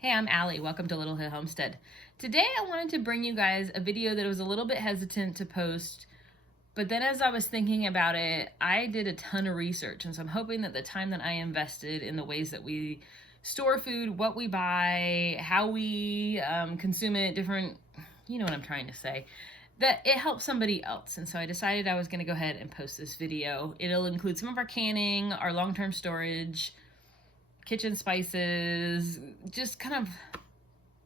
Hey, I'm Ali. Welcome to Little Hill Homestead. Today I wanted to bring you guys a video that I was a little bit hesitant to post, but then as I was thinking about it, I did a ton of research, and so I'm hoping that the time that I invested in the ways that we store food, what we buy, how we consume it, different, you know what I'm trying to say, that it helps somebody else. And so I decided I was going to go ahead and post this video. It'll include some of our canning, our long-term storage, kitchen spices, just kind of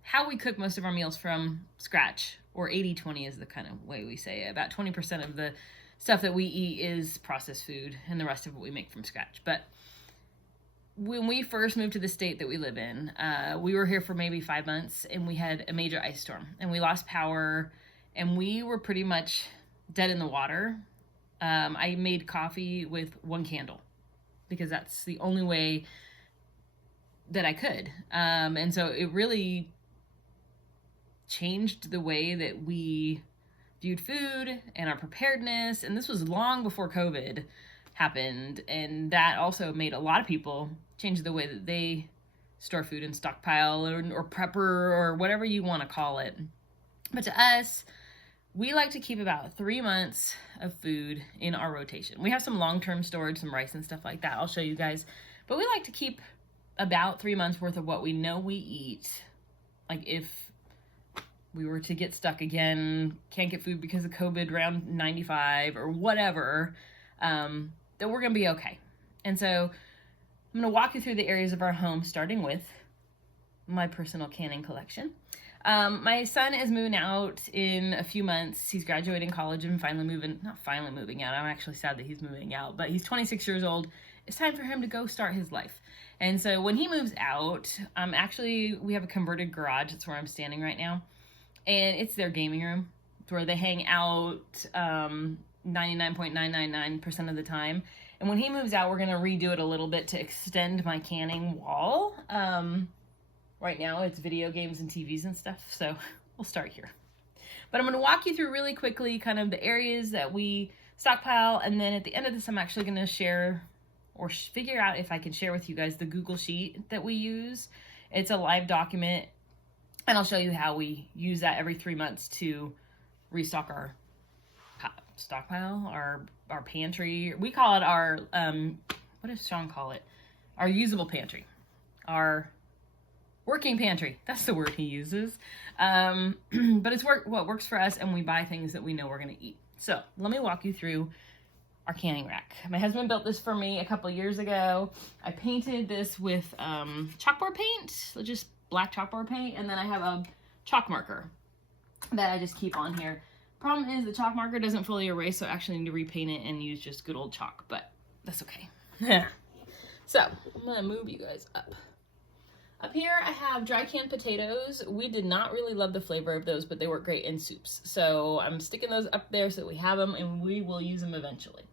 how we cook most of our meals from scratch, or 80-20 is the kind of way we say it. About 20% of the stuff that we eat is processed food, and the rest of it we make from scratch. But when we first moved to the state that we live in, we were here for maybe 5 months, and we had a major ice storm, and we lost power, and we were pretty much dead in the water. I made coffee with one candle because that's the only way that I could. And so it really changed the way that we viewed food and our preparedness. And this was long before COVID happened. And that also made a lot of people change the way that they store food and stockpile or prepper or whatever you want to call it. But to us, we like to keep about 3 months of food in our rotation. We have some long-term storage, some rice and stuff like that. I'll show you guys. But we like to keep about 3 months worth of what we know we eat. Like if we were to get stuck again, can't get food because of COVID round 95 or whatever, that we're gonna be okay. And so I'm gonna walk you through the areas of our home, starting with my personal canning collection. My son is moving out in a few months. He's graduating college and not finally moving out. I'm actually sad that he's moving out, but he's 26 years old. It's time for him to go start his life. And so when he moves out, we have a converted garage. That's where I'm standing right now. And it's their gaming room. It's where they hang out 99.999% of the time. And when he moves out, we're going to redo it a little bit to extend my canning wall. Right now it's video games and TVs and stuff. So we'll start here. But I'm going to walk you through really quickly kind of the areas that we stockpile. And then at the end of this, I'm actually going to share or figure out if I can share with you guys the Google Sheet that we use. It's a live document, and I'll show you how we use that every 3 months to restock our stockpile, our pantry. We call it our, what does Shawn call it? Our usable pantry, our working pantry. That's the word he uses. But it's what works for us, and we buy things that we know we're gonna eat. So let me walk you through our canning rack. My husband built this for me a couple years ago. I painted this with chalkboard paint, so just black chalkboard paint, and then I have a chalk marker that I just keep on here. Problem is the chalk marker doesn't fully erase, so I actually need to repaint it and use just good old chalk, but that's okay. So I'm gonna move you guys up. Up here I have dry canned potatoes. We did not really love the flavor of those, but they work great in soups. So I'm sticking those up there so that we have them and we will use them eventually.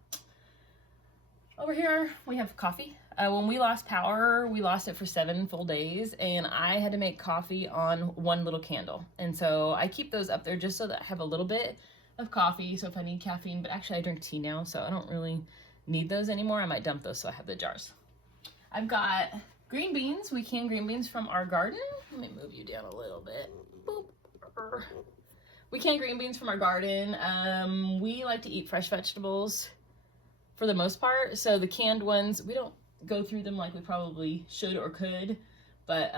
Over here we have coffee. When we lost power, we lost it for 7 full days, and I had to make coffee on one little candle. And so I keep those up there just so that I have a little bit of coffee, so if I need caffeine, but actually I drink tea now, so I don't really need those anymore. I might dump those so I have the jars. I've got green beans. We can green beans from our garden. Let me move you down a little bit. Boop. We can green beans from our garden. We like to eat fresh vegetables for the most part. So the canned ones, we don't go through them like we probably should or could, but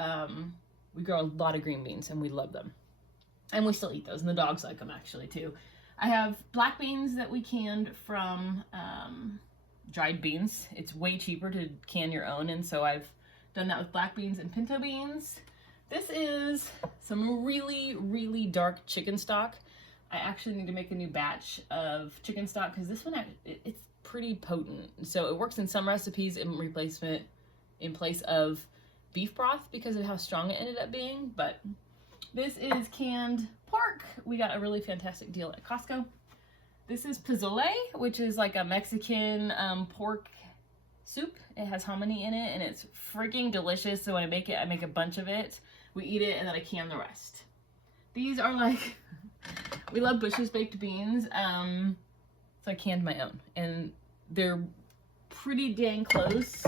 we grow a lot of green beans and we love them. And we still eat those, and the dogs like them actually too. I have black beans that we canned from dried beans. It's way cheaper to can your own, and so I've done that with black beans and pinto beans. This is some really, really dark chicken stock. I actually need to make a new batch of chicken stock because this one, it's pretty potent. So it works in some recipes in place of beef broth because of how strong it ended up being. But this is canned pork. We got a really fantastic deal at Costco. This is pozole, which is like a Mexican pork soup. It has hominy in it and it's freaking delicious. So when I make it, I make a bunch of it. We eat it and then I can the rest. These are like, we love Bush's baked beans. So I canned my own and they're pretty dang close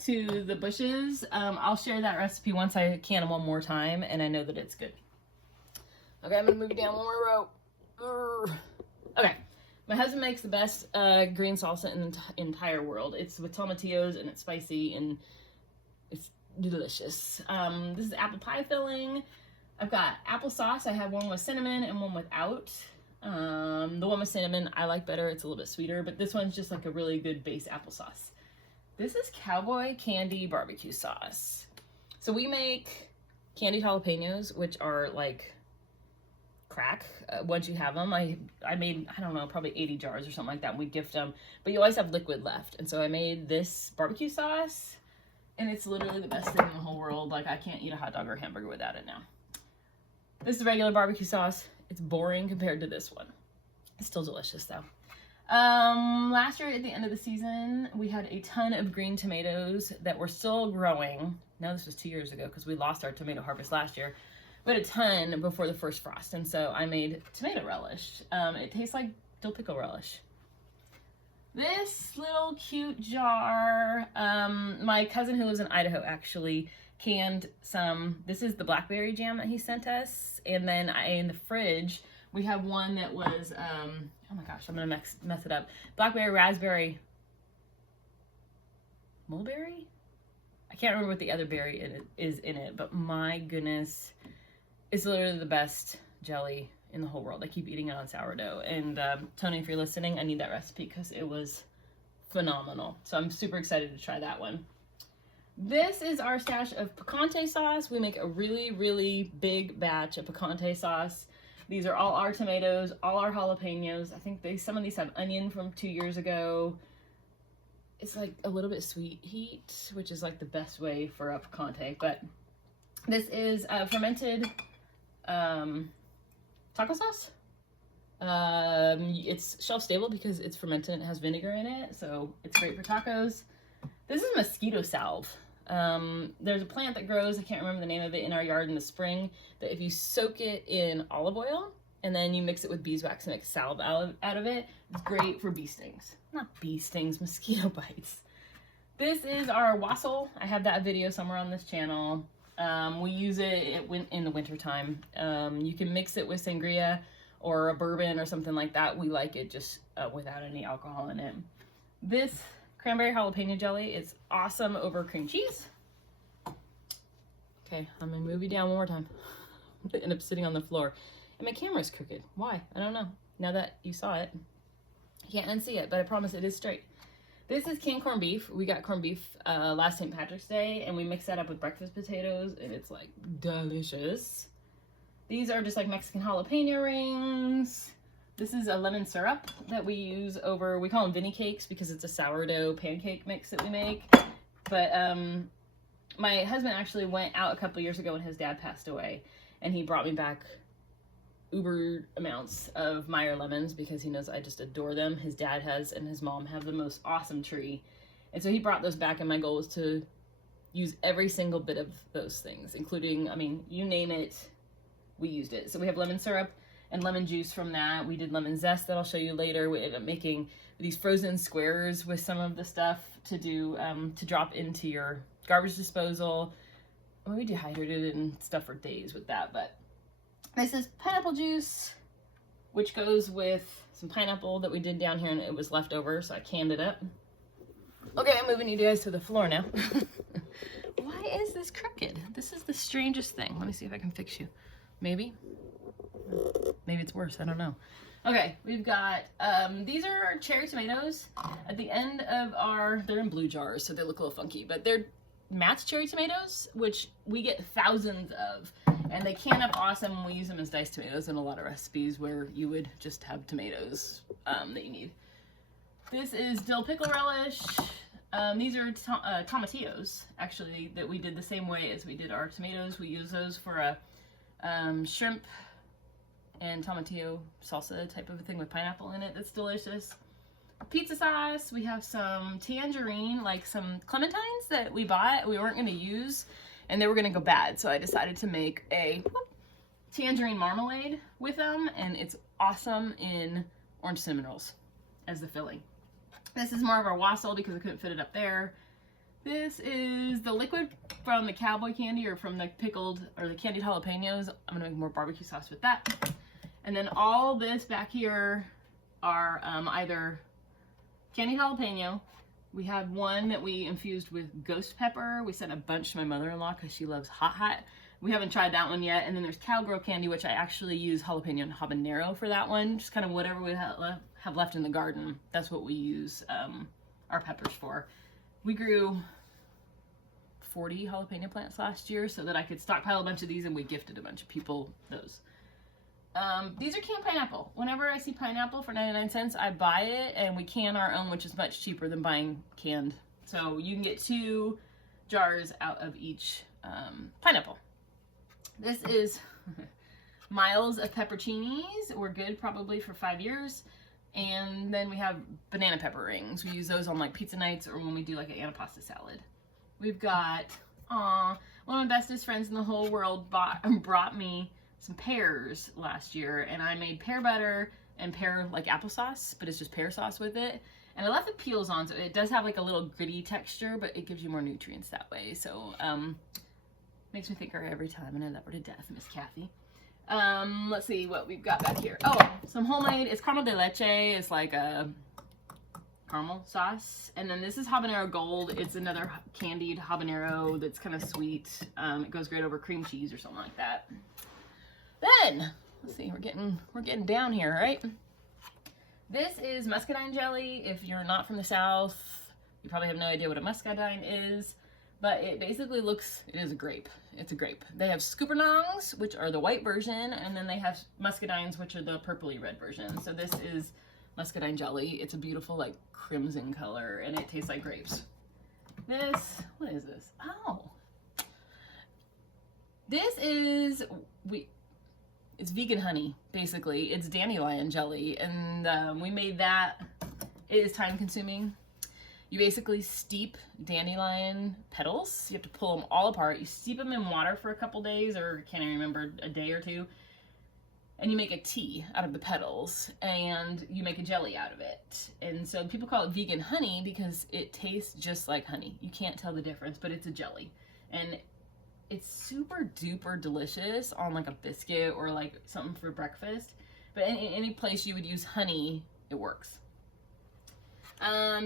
to the bushes. I'll share that recipe once I can them one more time and I know that it's good. Okay, I'm gonna move down one more row. Okay, my husband makes the best green salsa in the entire world. It's with tomatillos and it's spicy and it's delicious. This is apple pie filling. I've got applesauce. I have one with cinnamon and one without. The one with cinnamon I like better. It's a little bit sweeter, but this one's just like a really good base applesauce. This is cowboy candy barbecue sauce. So we make candied jalapenos, which are like crack once you have them. I made, I don't know, probably 80 jars or something like that, and we gift them, but you always have liquid left. And so I made this barbecue sauce, and it's literally the best thing in the whole world. Like, I can't eat a hot dog or hamburger without it now. This is regular barbecue sauce. It's boring compared to this one. It's still delicious though. Last year at the end of the season, we had a ton of green tomatoes that were still growing. No, this was 2 years ago because we lost our tomato harvest last year. We had a ton before the first frost, and so I made tomato relish. It tastes like dill pickle relish. This little cute jar, my cousin who lives in Idaho actually canned some. This is the blackberry jam that he sent us, and then in the fridge we have one that was oh my gosh, I'm gonna mess it up. Blackberry, raspberry, mulberry? I can't remember what the other berry is in it, but my goodness, it's literally the best jelly in the whole world. I keep eating it on sourdough. And Tony, if you're listening, I need that recipe because it was phenomenal. So I'm super excited to try that one. This is our stash of picante sauce. We make a really, really big batch of picante sauce. These are all our tomatoes, all our jalapenos. I think some of these have onion from 2 years ago. It's like a little bit sweet heat, which is like the best way for a picante. But this is fermented taco sauce. It's shelf stable because it's fermented and it has vinegar in it, so it's great for tacos. This is mosquito salve. There's a plant that grows, I can't remember the name of it, in our yard in the spring, that if you soak it in olive oil and then you mix it with beeswax and make salve out of it, it's great for bee stings. Not bee stings, mosquito bites. This is our wassail. I have that video somewhere on this channel. We use it in the winter time. You can mix it with sangria or a bourbon or something like that. We like it just without any alcohol in it. This cranberry jalapeno jelly is awesome over cream cheese. Okay, I'm gonna move you down one more time. I'm gonna end up sitting on the floor. And my camera's crooked. Why? I don't know. Now that you saw it, you can't unsee it, but I promise it is straight. This is canned corned beef. We got corned beef last St. Patrick's Day, and we mix that up with breakfast potatoes, and it's like delicious. These are just like Mexican jalapeno rings. This is a lemon syrup that we use over, we call them Vinny cakes because it's a sourdough pancake mix that we make. But my husband actually went out a couple years ago when his dad passed away, and he brought me back uber amounts of Meyer lemons because he knows I just adore them. His dad has and his mom have the most awesome tree. And so he brought those back, and my goal was to use every single bit of those things, including, I mean, you name it, we used it. So we have lemon syrup and lemon juice from that. We did lemon zest that I'll show you later. We ended up making these frozen squares with some of the stuff to do, to drop into your garbage disposal. Well, we dehydrated it and stuff for days with that, but this is pineapple juice, which goes with some pineapple that we did down here, and it was left over, so I canned it up. Okay, I'm moving you guys to the floor now. Why is this crooked? This is the strangest thing. Let me see if I can fix you. Maybe? Maybe it's worse, I don't know. Okay, we've got, these are our cherry tomatoes. At the end of they're in blue jars, so they look a little funky, but they're Matt's cherry tomatoes, which we get thousands of, and they can up awesome when we use them as diced tomatoes in a lot of recipes where you would just have tomatoes that you need. This is dill pickle relish. These are tomatillos, actually, that we did the same way as we did our tomatoes. We use those for a shrimp and tomatillo salsa type of a thing with pineapple in it. That's delicious. Pizza sauce. We have some tangerine, like some clementines that we bought. We weren't going to use, and they were going to go bad. So I decided to make a tangerine marmalade with them, and it's awesome in orange cinnamon rolls as the filling. This is more of our wassail because I couldn't fit it up there. This is the liquid from the cowboy candy or from the pickled or the candied jalapenos. I'm gonna make more barbecue sauce with that. And then all this back here are either candied jalapeno. We had one that we infused with ghost pepper. We sent a bunch to my mother-in-law because she loves hot. We haven't tried that one yet. And then there's cowgirl candy, which I actually use jalapeno and habanero for that one. Just kind of whatever we have left in the garden. That's what we use our peppers for. We grew 40 jalapeno plants last year so that I could stockpile a bunch of these, and we gifted a bunch of people those. These are canned pineapple. Whenever I see pineapple for 99 cents, I buy it, and we can our own, which is much cheaper than buying canned. So you can get 2 jars out of each pineapple. This is miles of pepperoncinis. We're good probably for 5 years. And then we have banana pepper rings. We use those on like pizza nights or when we do like an antipasta salad. We've got, one of my bestest friends in the whole world brought me some pears last year, and I made pear butter and pear like applesauce, but it's just pear sauce with it. And I left the peels on, so it does have like a little gritty texture, but it gives you more nutrients that way. So, makes me think of her every time, and I love her to death, Miss Kathy. Let's see what we've got back here. Oh, some homemade, it's caramel de leche. It's like a caramel sauce. And then this is habanero gold. It's another candied habanero that's kind of sweet. It goes great over cream cheese or something like that. Then, let's see, we're getting down here, right? This is muscadine jelly. If you're not from the South, you probably have no idea what a muscadine is. But it basically it is a grape. It's a grape. They have scoopernongs, which are the white version, and then they have muscadines, which are the purpley red version. So this is muscadine jelly. It's a beautiful like crimson color, and it tastes like grapes. What is this? Oh. This is, it's vegan honey, basically. It's dandelion jelly, and we made that. It is time consuming. You basically steep dandelion petals. You have to pull them all apart. You steep them in water for a couple days, or can't even remember, a day or two. And you make a tea out of the petals, and you make a jelly out of it. And so people call it vegan honey because it tastes just like honey. You can't tell the difference, but it's a jelly. And it's super duper delicious on like a biscuit or like something for breakfast. But in any place you would use honey, it works.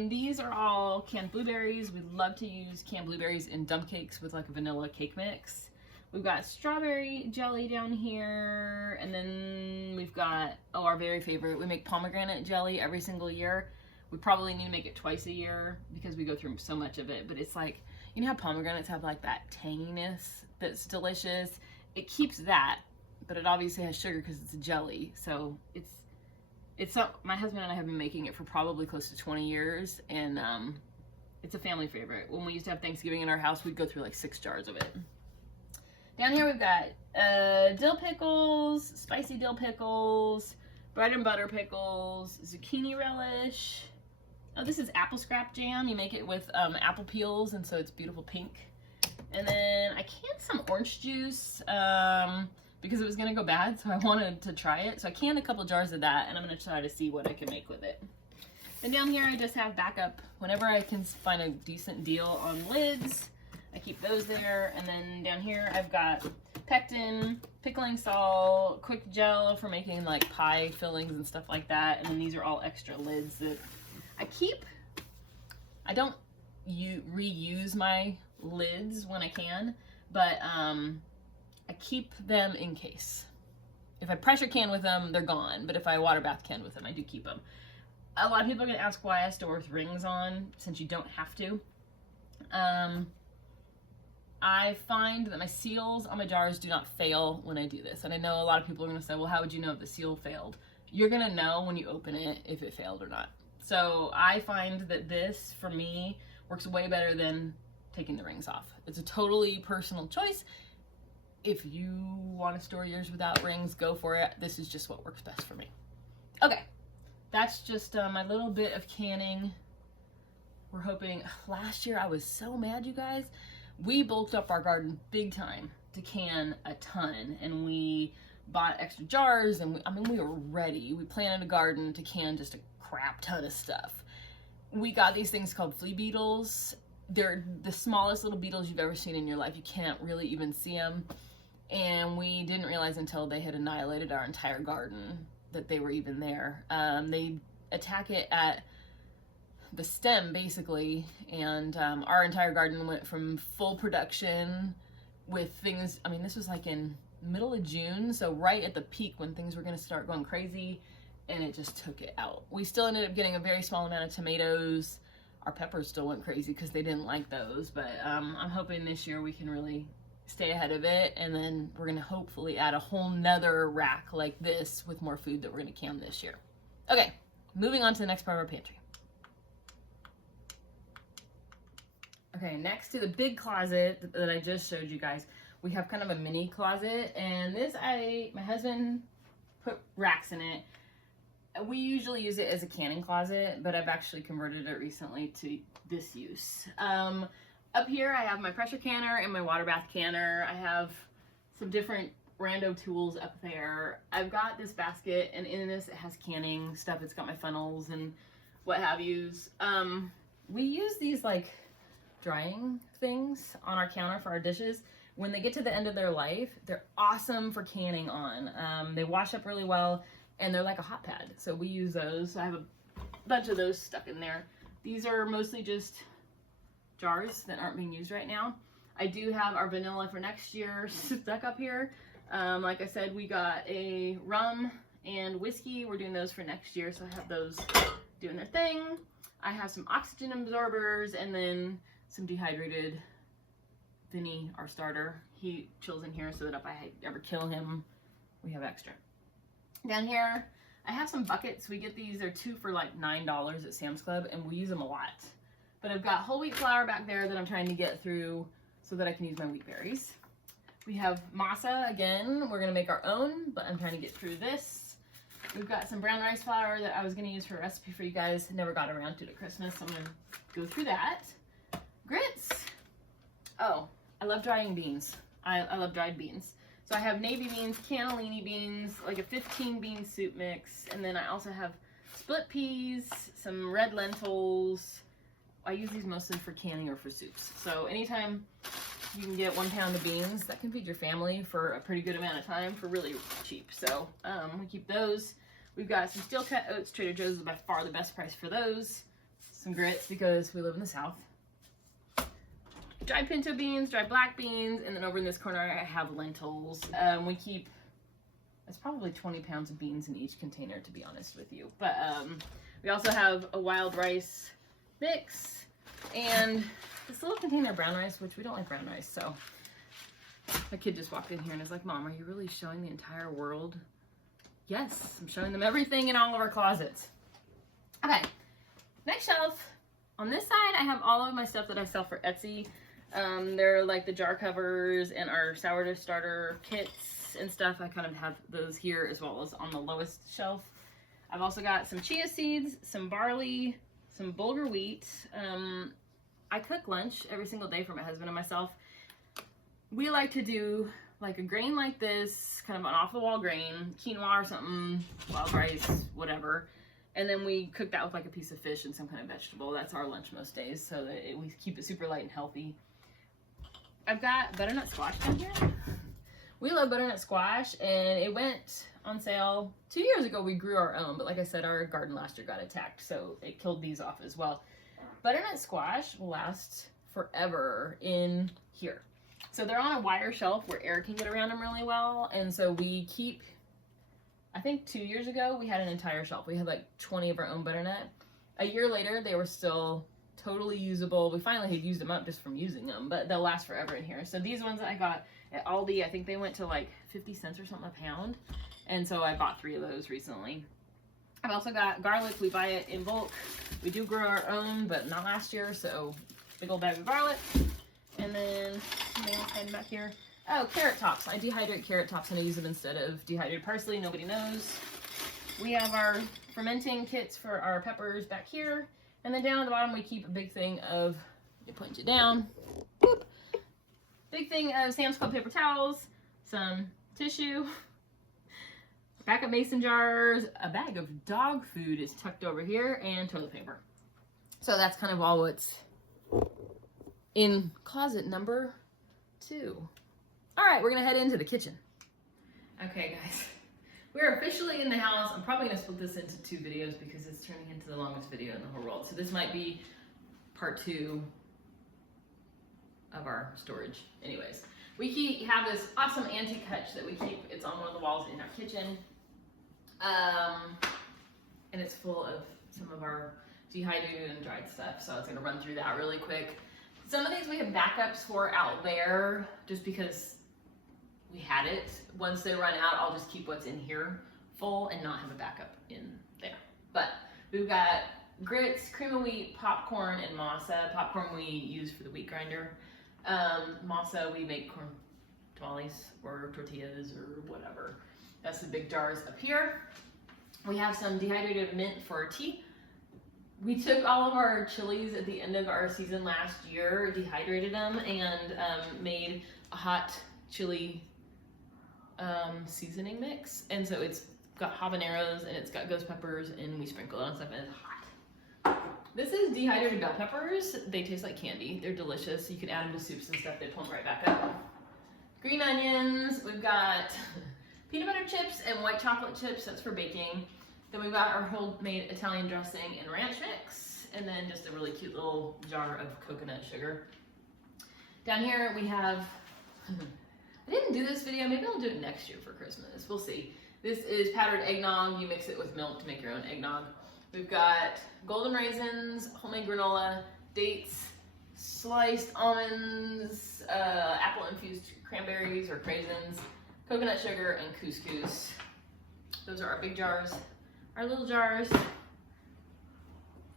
These are all canned blueberries. We love to use canned blueberries in dump cakes with like a vanilla cake mix. We've got strawberry jelly down here, and then we've got, our very favorite, we make pomegranate jelly every single year. We probably need to make it twice a year because we go through so much of it, but it's like, you know how pomegranates have like that tanginess that's delicious? It keeps that, but it obviously has sugar because it's a jelly, so my husband and I have been making it for probably close to 20 years, and it's a family favorite. When we used to have Thanksgiving in our house, we'd go through like 6 jars of it. Down here we've got dill pickles, spicy dill pickles, bread and butter pickles, zucchini relish. Oh, this is apple scrap jam. You make it with apple peels, and so it's beautiful pink. And then I canned some orange juice because it was going to go bad, so I wanted to try it. So I canned a couple jars of that, and I'm going to try to see what I can make with it. And down here I just have backup. Whenever I can find a decent deal on lids, I keep those there. And then down here I've got pectin, pickling salt, quick gel for making like pie fillings and stuff like that. And then these are all extra lids that I keep. I don't reuse my lids when I can, but I keep them in case. If I pressure can with them, they're gone. But if I water bath can with them, I do keep them. A lot of people are going to ask why I store with rings on, since you don't have to. I find that my seals on my jars do not fail when I do this. And I know a lot of people are going to say, well, how would you know if the seal failed? You're going to know when you open it if it failed or not. So I find that this, for me, works way better than taking the rings off. It's a totally personal choice. If you want to store yours without rings, go for it. This is just what works best for me. Okay, that's just my little bit of canning. We're hoping, last year I was so mad, you guys. We bulked up our garden big time to can a ton, and we bought extra jars, and we were ready. We planted a garden to can just a crap ton of stuff. We got these things called flea beetles. they're the smallest little beetles you've ever seen in your life. You can't really even see them. And we didn't realize until they had annihilated our entire garden that they were even there. They attack it at the stem, basically, and our entire garden went from full production with things, I mean, this was like in middle of June, so right at the peak when things were going to start going crazy, and it just took it out. We still ended up getting a very small amount of tomatoes. Our peppers still went crazy because they didn't like those, but I'm hoping this year we can really stay ahead of it, and then we're going to hopefully add a whole nother rack like this with more food that we're going to can this year. Okay, moving on to the next part of our pantry. Okay, next to the big closet that I just showed you guys, we have kind of a mini closet, and this my husband put racks in it. We usually use it as a canning closet, but I've actually converted it recently to this use. Up here I have my pressure canner and my water bath canner. I have some different rando tools up there. I've got this basket, and in this it has canning stuff. It's got my funnels and what have yous. We use these like drying things on our counter for our dishes. When they get to the end of their life, they're awesome for canning on. They wash up really well, and they're like a hot pad, so we use those. So I have a bunch of those stuck in there. These are mostly just jars that aren't being used right now. I do have our vanilla for next year stuck up here. Like I said, we got a rum and whiskey. We're doing those for next year, so I have those doing their thing. I have some oxygen absorbers, and then some dehydrated Vinny, our starter. He chills in here so that if I ever kill him, we have extra. Down here, I have some buckets. We get these, they're 2 for like $9 at Sam's Club, and we use them a lot. But I've got whole wheat flour back there that I'm trying to get through so that I can use my wheat berries. We have masa again. We're gonna make our own, but I'm trying to get through this. We've got some brown rice flour that I was gonna use for a recipe for you guys. Never got around to it at Christmas, so I'm gonna go through that. Grits. Oh, I love drying beans. I love dried beans. So I have navy beans, cannellini beans, like a 15 bean soup mix, and then I also have split peas, some red lentils. I use these mostly for canning or for soups. So anytime you can get 1 pound of beans, that can feed your family for a pretty good amount of time for really cheap. So we keep those. We've got some steel cut oats. Trader Joe's is by far the best price for those. Some grits because we live in the South. Dried pinto beans, dried black beans, and then over in this corner I have lentils. We keep, it's probably 20 pounds of beans in each container, to be honest with you. But we also have a wild rice mix and this little container of brown rice, which we don't like brown rice. So my kid just walked in here and is like, Mom, are you really showing the entire world? Yes, I'm showing them everything in all of our closets. Okay, next shelf. On this side, I have all of my stuff that I sell for Etsy. They're like the jar covers and our sourdough starter kits and stuff. I kind of have those here as well as on the lowest shelf. I've also got some chia seeds, some barley, some bulgur wheat. I cook lunch every single day for my husband and myself. We like to do like a grain like this, kind of an off-the-wall grain, quinoa or something, wild rice, whatever. And then we cook that with like a piece of fish and some kind of vegetable. That's our lunch most days, so that we keep it super light and healthy. I've got butternut squash down here. We love butternut squash, and it went on sale 2 years ago. We grew our own, but like I said, our garden last year got attacked, so it killed these off as well. Butternut squash will last forever in here. So they're on a wire shelf where air can get around them really well, and so we keep, I think 2 years ago, we had an entire shelf. We had like 20 of our own butternut. A year later, they were still totally usable. We finally had used them up just from using them, but they'll last forever in here. So these ones that I got at Aldi, I think they went to like 50 cents or something a pound. And so I bought 3 of those recently. I've also got garlic. We buy it in bulk. We do grow our own, but not last year. So big old bag of garlic. And then something else back here. Oh, carrot tops. I dehydrate carrot tops and I use them instead of dehydrated parsley. Nobody knows. We have our fermenting kits for our peppers back here. And then down at the bottom, we keep a big thing of, let me point you down. Whoop. Big thing of Sam's Club paper towels, some tissue, backup mason jars, a bag of dog food is tucked over here, and toilet paper. So that's kind of all what's in closet number 2. All right, we're gonna head into the kitchen. Okay, guys, we're officially in the house. I'm probably gonna split this into 2 videos because it's turning into the longest video in the whole world. So this might be part 2 of our storage. Anyways, we have this awesome antique hutch that we keep. It's on one of the walls in our kitchen. And it's full of some of our dehydrated and dried stuff. So I was gonna run through that really quick. Some of these we have backups for out there just because we had it. Once they run out, I'll just keep what's in here full and not have a backup in there. But we've got grits, cream of wheat, popcorn, and masa. Popcorn we use for the wheat grinder. Masa we make corn tamales or tortillas or whatever. That's the big jars up here. We have some dehydrated mint for tea. We took all of our chilies at the end of our season last year, dehydrated them, and made a hot chili seasoning mix. And so it's got habaneros and it's got ghost peppers, and we sprinkle it on stuff, and it's hot. This is dehydrated bell peppers. They taste like candy. They're delicious. You can add them to soups and stuff. They plump right back up. Green onions. We've got peanut butter chips and white chocolate chips. That's for baking. Then we've got our homemade Italian dressing and ranch mix, and then just a really cute little jar of coconut sugar. Down here we have, I didn't do this video, maybe I'll do it next year for Christmas, we'll see. This is powdered eggnog. You mix it with milk to make your own eggnog. We've got golden raisins, homemade granola, dates, sliced almonds, apple-infused cranberries or craisins, coconut sugar, and couscous. Those are our big jars. Our little jars.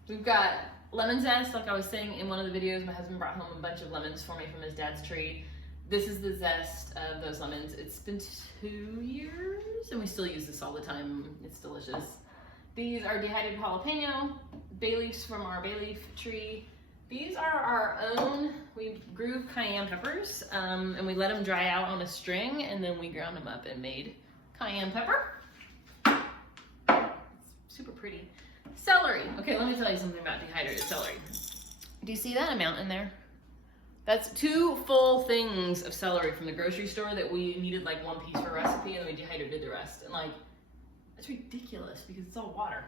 We've got lemon zest, like I was saying in one of the videos. My husband brought home a bunch of lemons for me from his dad's tree. This is the zest of those lemons. It's been 2 years and we still use this all the time. It's delicious. These are dehydrated jalapeno, bay leaves from our bay leaf tree. These are our own, we grew cayenne peppers and we let them dry out on a string, and then we ground them up and made cayenne pepper. Super pretty. Celery. Okay, let me tell you something about dehydrated celery. Do you see that amount in there? That's 2 full things of celery from the grocery store that we needed like 1 piece for a recipe, and then we dehydrated the rest. And like, that's ridiculous because it's all water.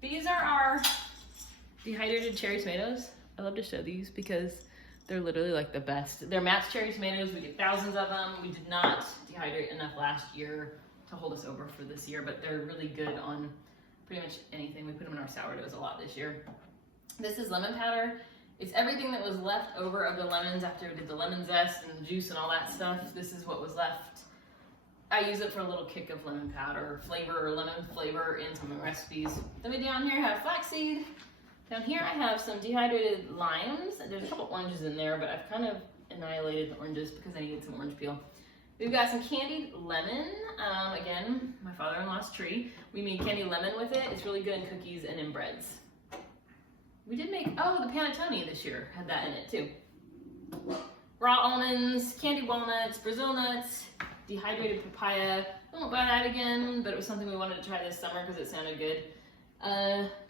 These are our dehydrated cherry tomatoes. I love to show these because they're literally like the best. They're match cherry tomatoes. We get thousands of them. We did not dehydrate enough last year to hold us over for this year, but they're really good on pretty much anything. We put them in our sourdoughs a lot this year. This is lemon powder. It's everything that was left over of the lemons after we did the lemon zest and juice and all that stuff. This is what was left. I use it for a little kick of lemon powder flavor or lemon flavor in some of my recipes. Then we down here have flaxseed. Down here I have some dehydrated limes. There's a couple oranges in there, but I've kind of annihilated the oranges because I needed some orange peel. We've got some candied lemon. Again, my father-in-law's tree. We made candied lemon with it. It's really good in cookies and in breads. We did make, oh, the panettone this year had that in it too. Raw almonds, candied walnuts, Brazil nuts, dehydrated papaya. I won't buy that again, but it was something we wanted to try this summer because it sounded good.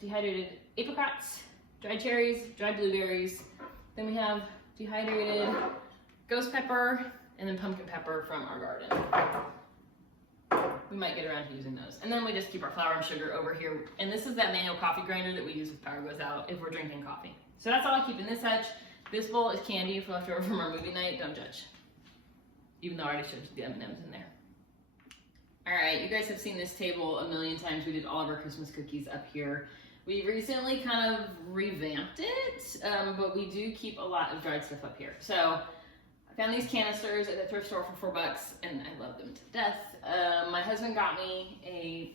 Dehydrated apricots, dried cherries, dried blueberries. Then we have dehydrated ghost pepper, and then pumpkin pepper from our garden. We might get around to using those. And then we just keep our flour and sugar over here. And this is that manual coffee grinder that we use if power goes out if we're drinking coffee. So that's all I keep in this hutch. This bowl is candy if left over from our movie night. Don't judge. Even though I already showed you the M&Ms in there. All right, you guys have seen this table a million times. We did all of our Christmas cookies up here. We recently kind of revamped it, but we do keep a lot of dried stuff up here. So I found these canisters at the thrift store for $4, and I love them to death. My husband got me a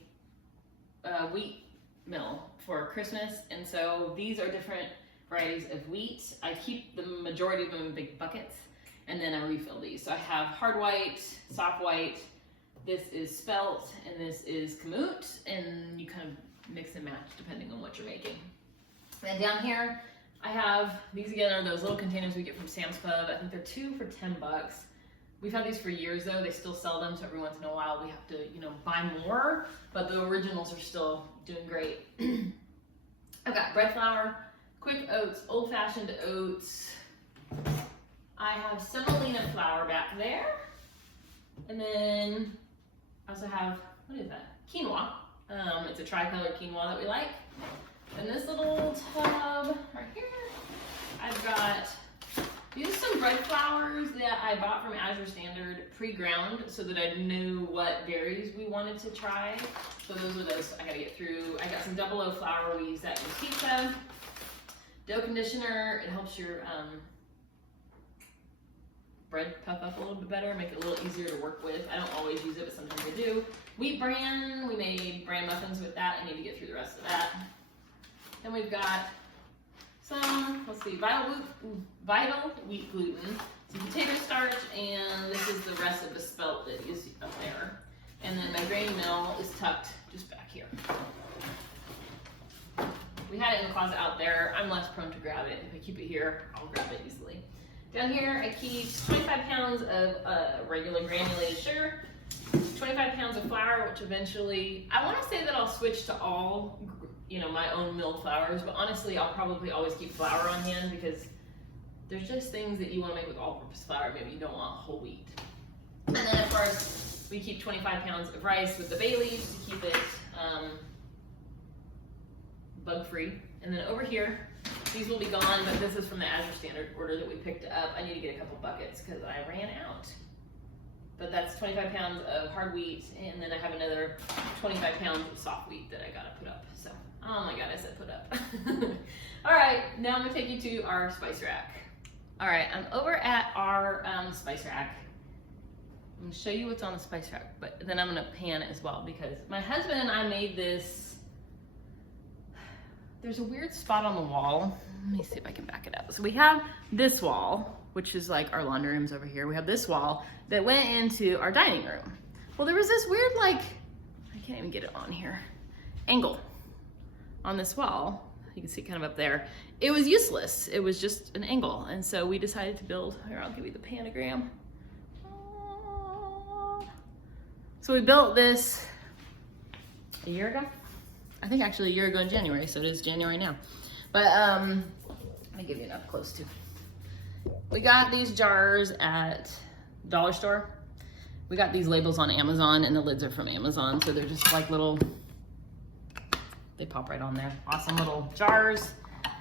wheat mill for Christmas, and so these are different varieties of wheat. I keep the majority of them in big buckets, and then I refill these. So I have hard white, soft white, this is spelt, and this is kamut, and you kind of mix and match depending on what you're making. And down here, I have, these again are those little containers we get from Sam's Club. I think they're 2 for $10. We've had these for years though. They still sell them, so every once in a while we have to, buy more, but the originals are still doing great. I've got bread flour, quick oats, old-fashioned oats, I have semolina flour back there. And then I also have, what is that? Quinoa. It's a tri-colored quinoa that we like. And this little tub right here, I've got, these are some bread flours that I bought from Azure Standard pre-ground so that I knew what berries we wanted to try. So those are those I gotta get through. I got some 00 flour, we use that in pizza. Dough conditioner, it helps your bread puff up a little bit better, make it a little easier to work with. I don't always use it, but sometimes I do. Wheat bran, we made bran muffins with that. I need to get through the rest of that. Then we've got some, let's see, vital wheat gluten, some potato starch, and this is the rest of the spelt that is up there. And then my grain mill is tucked just back here. We had it in the closet out there. I'm less prone to grab it. If I keep it here, I'll grab it easily. Down here, I keep 25 pounds of regular granulated sugar, 25 pounds of flour, which eventually, I want to say that I'll switch to all, my own milled flours, but honestly, I'll probably always keep flour on hand because there's just things that you want to make with all-purpose flour. Maybe you don't want whole wheat. And then, of course, we keep 25 pounds of rice with the bay leaves to keep it bug-free. And then over here, these will be gone, but this is from the Azure Standard order that we picked up. I need to get a couple buckets because I ran out. But that's 25 pounds of hard wheat, and then I have another 25 pounds of soft wheat that I gotta put up. So, oh my God, I said put up. All right, now I'm gonna take you to our spice rack. All right, I'm over at our spice rack. I'm gonna show you what's on the spice rack, but then I'm gonna pan as well because my husband and I made this. There's a weird spot on the wall. Let me see if I can back it up. So we have this wall, which is like our laundry room's over here. We have this wall that went into our dining room. Well, there was this weird, I can't even get it on here, angle on this wall. You can see kind of up there. It was useless. It was just an angle. And so we decided to build, here, I'll give you the panogram. So we built this a year ago. I think actually a year ago in January, so it is January now. But let me give you an up close too. We got these jars at dollar store. We got these labels on Amazon and the lids are from Amazon. So they're just like little, they pop right on there. Awesome little jars.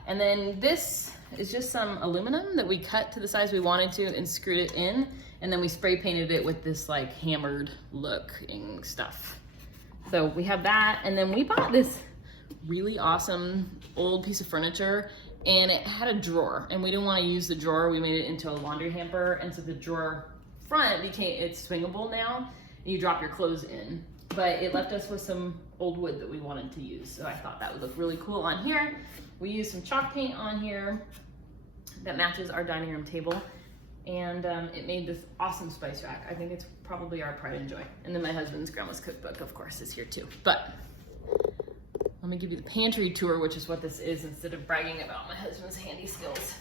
And then this is just some aluminum that we cut to the size we wanted to and screwed it in. And then we spray painted it with this like hammered looking stuff. So we have that, and then we bought this really awesome old piece of furniture, and it had a drawer, and we didn't want to use the drawer. We made it into a laundry hamper, and so the drawer front it's swingable now, and you drop your clothes in. But it left us with some old wood that we wanted to use, so I thought that would look really cool on here. We used some chalk paint on here that matches our dining room table. And it made this awesome spice rack. I think it's probably our pride and joy. And then my husband's grandma's cookbook, of course, is here too. But let me give you the pantry tour, which is what this is, instead of bragging about my husband's handy skills.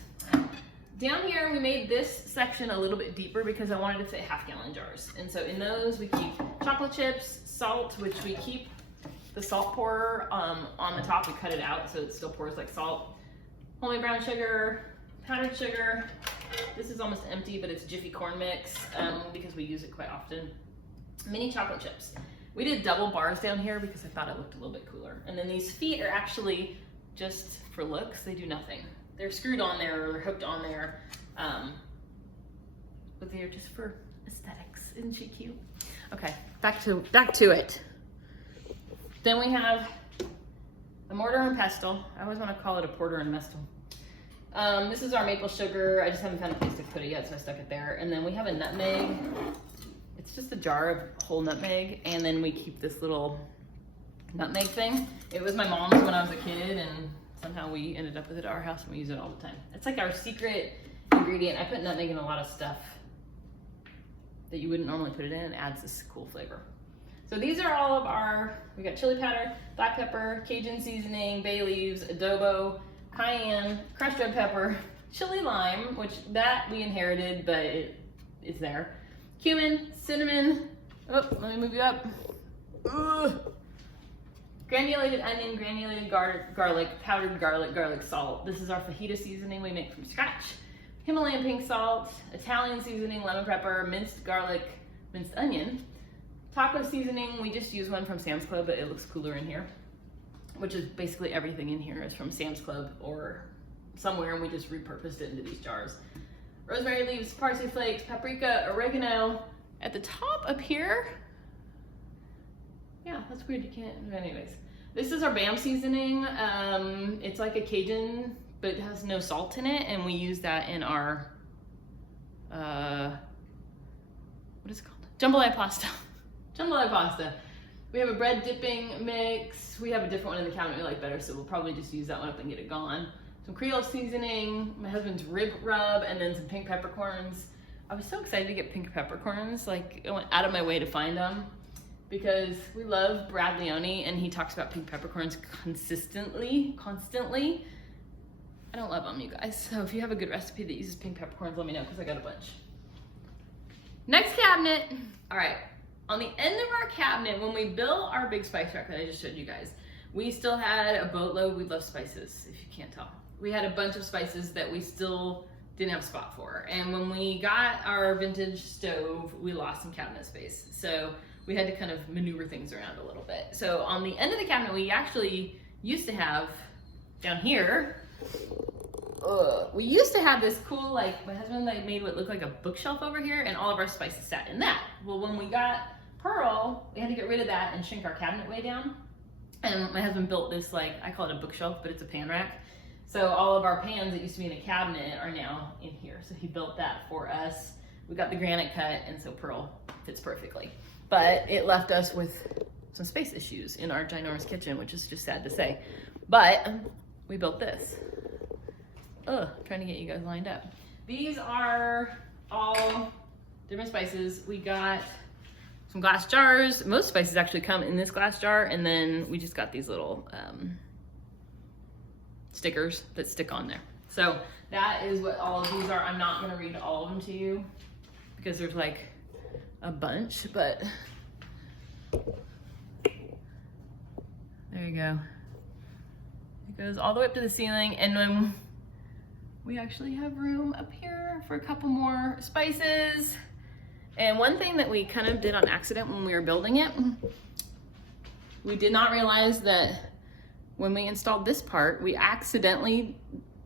Down here, we made this section a little bit deeper because I wanted to fit half-gallon jars. And so in those, we keep chocolate chips, salt, which we keep the salt pourer on the top. We cut it out so it still pours like salt. Homemade brown sugar, powdered sugar. This is almost empty, but it's Jiffy corn mix because we use it quite often. Mini chocolate chips. We did double bars down here because I thought it looked a little bit cooler. And then these feet are actually just for looks. They do nothing. They're screwed on there or they're hooked on there, but they're just for aesthetics. Isn't she cute? Okay, back to it. Then we have a mortar and pestle. I always want to call it a porter and mestle. This is our maple sugar. I just haven't found a place to put it yet, so I stuck it there. And then we have a nutmeg. It's just a jar of whole nutmeg, and then we keep this little nutmeg thing. It was my mom's when I was a kid, and somehow we ended up with it at our house, and we use it all the time. It's like our secret ingredient. I put nutmeg in a lot of stuff that you wouldn't normally put it in. It adds this cool flavor. So these are all of our, we got chili powder, black pepper, Cajun seasoning, bay leaves, adobo, cayenne, crushed red pepper, chili lime, which that we inherited, but it's there. Cumin, cinnamon, oh, let me move you up. Ugh. Granulated onion, granulated garlic, powdered garlic, garlic salt. This is our fajita seasoning we make from scratch. Himalayan pink salt, Italian seasoning, lemon pepper, minced garlic, minced onion. Taco seasoning, we just use one from Sam's Club, but it looks cooler in here, which is basically everything in here is from Sam's Club or somewhere, and we just repurposed it into these jars. Rosemary leaves, parsley flakes, paprika, oregano. At the top up here, yeah, that's weird, you can't, anyways. This is our BAM seasoning. It's like a Cajun, but it has no salt in it, and we use that in our, what is it called? Jambalaya pasta. Jambalaya pasta. We have a bread dipping mix. We have a different one in the cabinet we like better, so we'll probably just use that one up and get it gone. Some Creole seasoning, my husband's rib rub, and then some pink peppercorns. I was so excited to get pink peppercorns, like I went out of my way to find them because we love Brad Leone and he talks about pink peppercorns constantly. I don't love them, you guys. So if you have a good recipe that uses pink peppercorns, let me know because I got a bunch. Next cabinet. All right, on the end of our cabinet, when we built our big spice rack that I just showed you guys, we still had a boatload. We love spices, if you can't tell. We had a bunch of spices that we still didn't have a spot for. And when we got our vintage stove, we lost some cabinet space. So we had to kind of maneuver things around a little bit. So on the end of the cabinet, we actually used to have down here, we used to have this cool, like my husband made what looked like a bookshelf over here, and all of our spices sat in that. Well, when we got Pearl, we had to get rid of that and shrink our cabinet way down. And my husband built this, like, I call it a bookshelf, but it's a pan rack. So all of our pans that used to be in a cabinet are now in here. So he built that for us. We got the granite cut, and so Pearl fits perfectly. But it left us with some space issues in our ginormous kitchen, which is just sad to say. But we built this. Trying to get you guys lined up. These are all different spices. We got some glass jars. Most spices actually come in this glass jar, and then we just got these little stickers that stick on there. So that is what all of these are. I'm not gonna read all of them to you because there's like a bunch, but there you go. It goes all the way up to the ceiling, and then we actually have room up here for a couple more spices. And one thing that we kind of did on accident when we were building it, we did not realize that when we installed this part, we accidentally,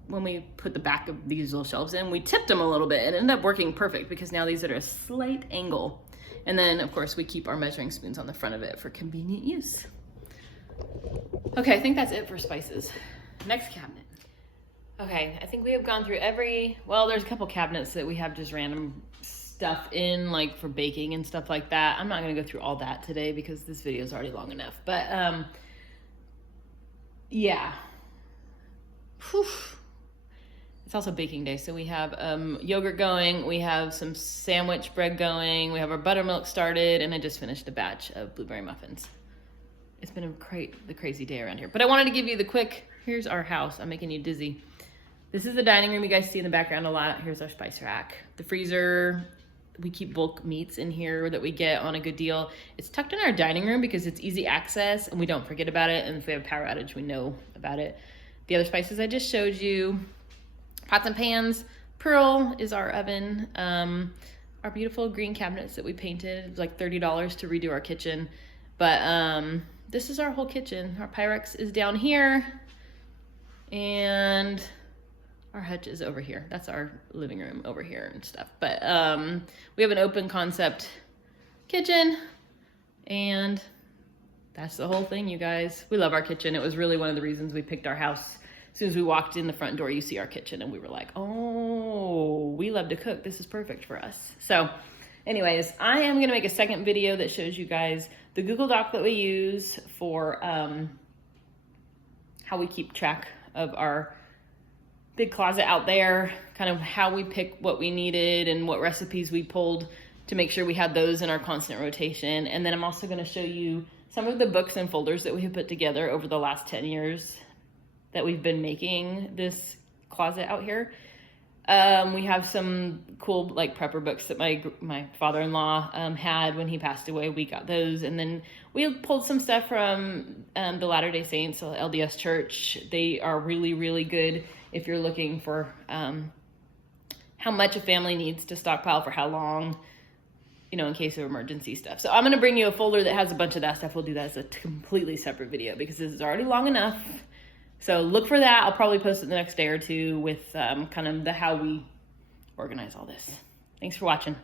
when we put the back of these little shelves in, we tipped them a little bit and it ended up working perfect because now these are at a slight angle. And then of course we keep our measuring spoons on the front of it for convenient use. Okay, I think that's it for spices. Next cabinet. Okay, I think we have gone through well, there's a couple cabinets that we have just random stuff in, like for baking and stuff like that. I'm not gonna go through all that today because this video is already long enough, but yeah. Whew. It's also baking day, so we have yogurt going, we have some sandwich bread going, we have our buttermilk started, and I just finished a batch of blueberry muffins. It's been the crazy day around here. But I wanted to give you the quick, here's our house. I'm making you dizzy. This is the dining room you guys see in the background a lot. Here's our spice rack. The freezer, we keep bulk meats in here that we get on a good deal. It's tucked in our dining room because it's easy access and we don't forget about it. And if we have a power outage, we know about it. The other spices I just showed you. Pots and pans. Pearl is our oven. Our beautiful green cabinets that we painted. It was like $30 to redo our kitchen. But this is our whole kitchen. Our Pyrex is down here. And our hutch is over here. That's our living room over here and stuff. But we have an open concept kitchen, and that's the whole thing, you guys. We love our kitchen. It was really one of the reasons we picked our house. As soon as we walked in the front door, you see our kitchen, and we were like, oh, we love to cook. This is perfect for us. So anyways, I am gonna make a second video that shows you guys the Google Doc that we use for how we keep track of our big closet out there, kind of how we pick what we needed and what recipes we pulled to make sure we had those in our constant rotation. And then I'm also going to show you some of the books and folders that we have put together over the last 10 years that we've been making this closet out here. We have some cool like prepper books that my father-in-law had when he passed away. We got those, and then we pulled some stuff from the Latter-day Saints, so LDS Church. They are really, really good if you're looking for how much a family needs to stockpile for how long, you know, in case of emergency stuff. So I'm going to bring you a folder that has a bunch of that stuff. We'll do that as a completely separate video because this is already long enough. So look for that. I'll probably post it the next day or two with kind of how we organize all this. Thanks for watching.